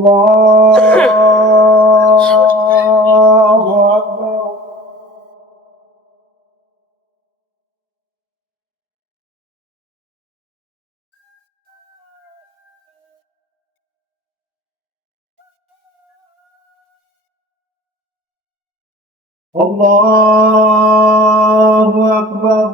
الله أكبر. الله أكبر.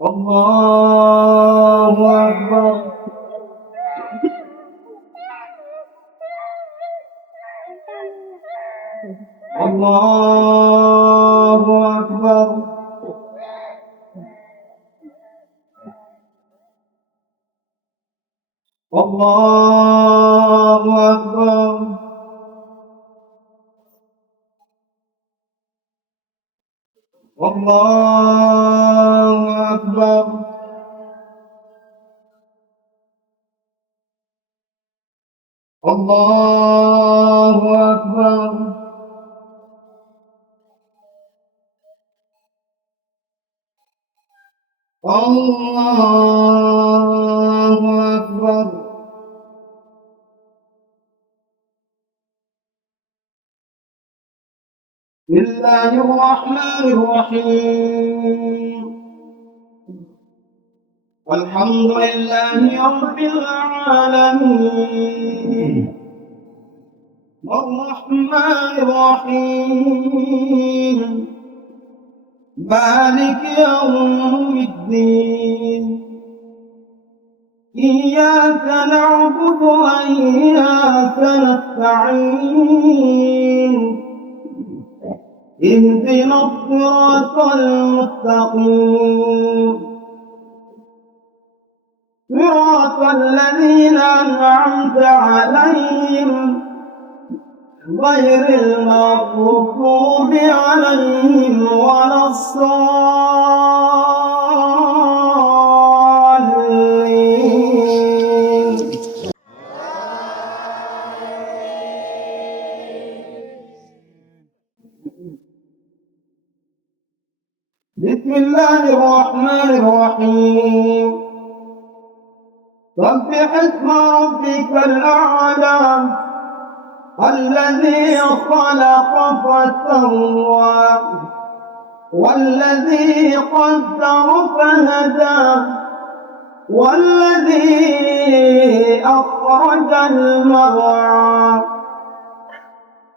الله أكبر. الله أكبر. الله أكبر. الله أكبر. الله أكبر. الله أكبر. بسم الله الرحمن الرحيم. والحمد لله رب العالمين الرحمن الرحيم مالك يوم الدين إياك نعبد وإياك نستعين اهدنا الصراط المستقيم صراط الذين أنعمت عليهم غير المغضوب عليهم ولا الضالين. بسم الله الرحمن الرحيم. سبح اسم ربك الأعلى الذي خلق فسوى والذي قدر فهدى والذي أخرج المرعى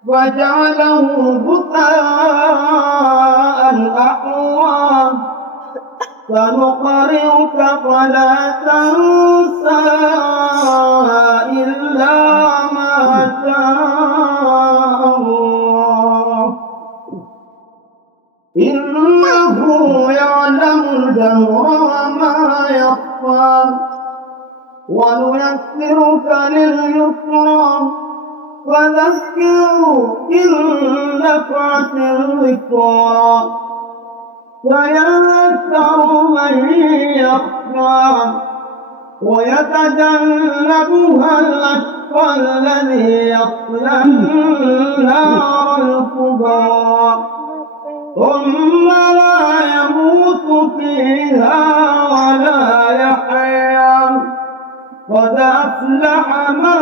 فجعله غثاء أحوى سنقرئك فلا تنسى إلا ما شاء الله إنه يعلم الجهر وما يخفى ونيسرك لليسرى فذكر إن نفعت الذكرى سيذكر من يخشى ويتجنبها الأشقى الذي يصلى النار الكبرى ثم لا يموت فيها ولا يحيا قد أفلح من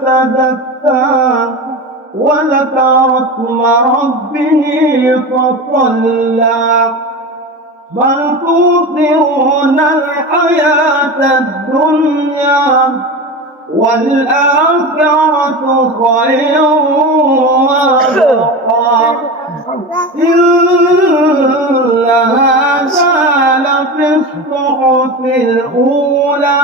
تزكى وذكر اسم ربه فصلى بل تؤثرون الحياة الدنيا والآخرة خير وأبقى إن هذا لفي الصحف الأولى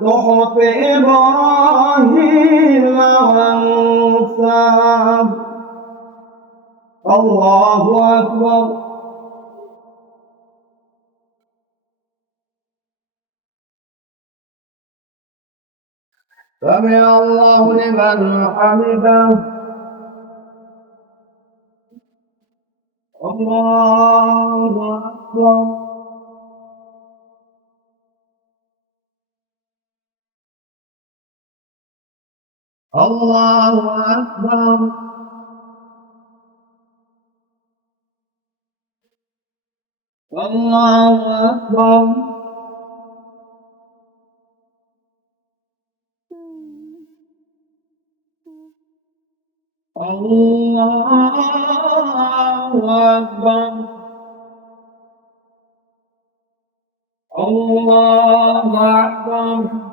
صحف إبراهيم وموسى. الله أكبر. سمع الله لمن حمده. الله أكبر. الله أكبر. الله أكبر الله أكبر الله أكبر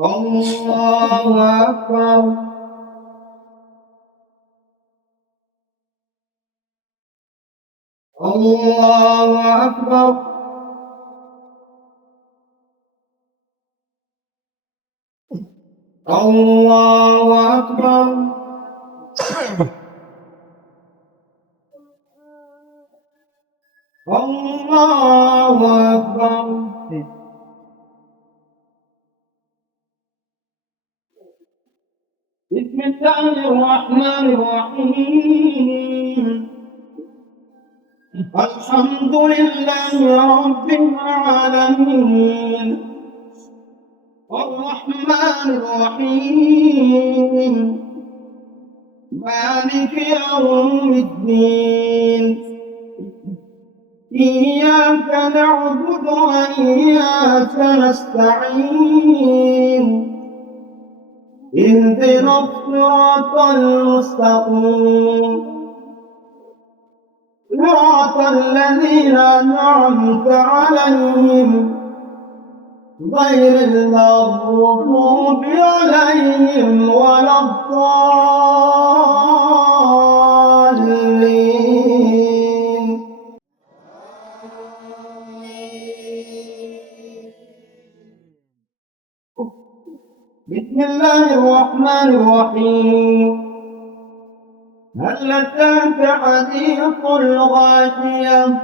الله أكبر الله أكبر الله أكبر الله أكبر بسم الله الرحمن الرحيم الحمد لله رب العالمين الرحمن الرحيم مالك يوم الدين إياك نعبد وإياك نستعين اهدنا الصراط المستقيم صراط الذين أنعمت عليهم غير المغضوب عليهم ولا الضالين بسم الله الرحمن الرحيم هل أتاك حديث الغاشية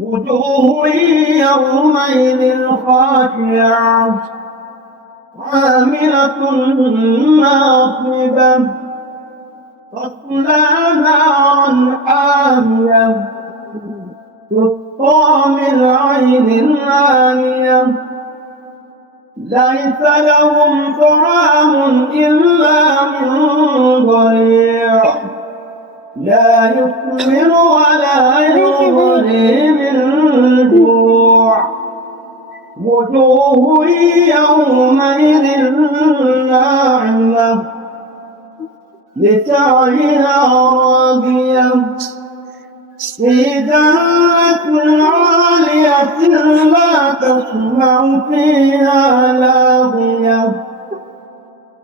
وجوه يومئذ خاشعة عاملة ناصبة تصلى نارا حامية تسقى من عين آنية ليس لهم طعام إلا من ضريع لا يسمن ولا يغني من جوع وجوه يومئذ ناعمة لسعيها راضية في جنة عالية لا تسمع فيها لاغية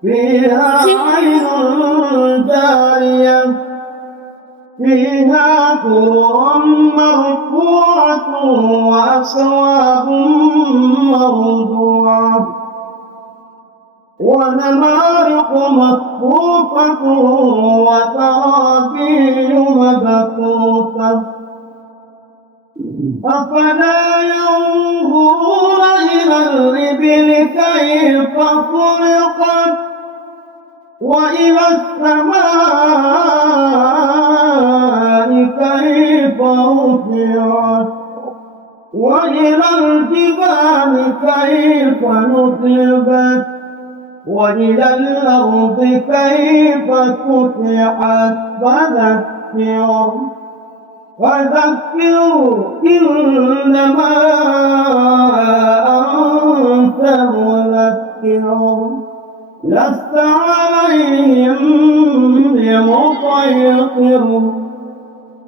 فيها عين جارية فيها سرر مرفوعة وأكواب موضوعة ونمارق مصفوفة وزرابي مبثوثة أفلا ينظرون إلى الإبل كيف خلقت وإلى السماء كيف رفعت وإلى الجبال كيف نصبت وإلى الأرض كيف سطحت فذكر إنما أنت مذكر لست عليهم بمسيطر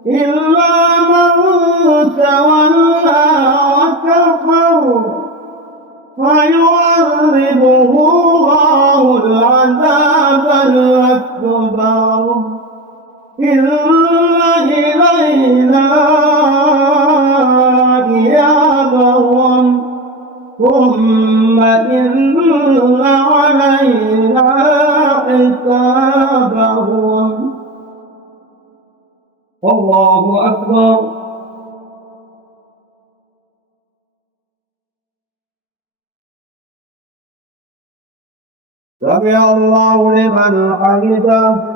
إلا من تولى وكفر فيعذبه الله العذاب الأكبر إن إلينا إيابهم ثم إن علينا حسابهم الله أكبر سمع الله لمن حمده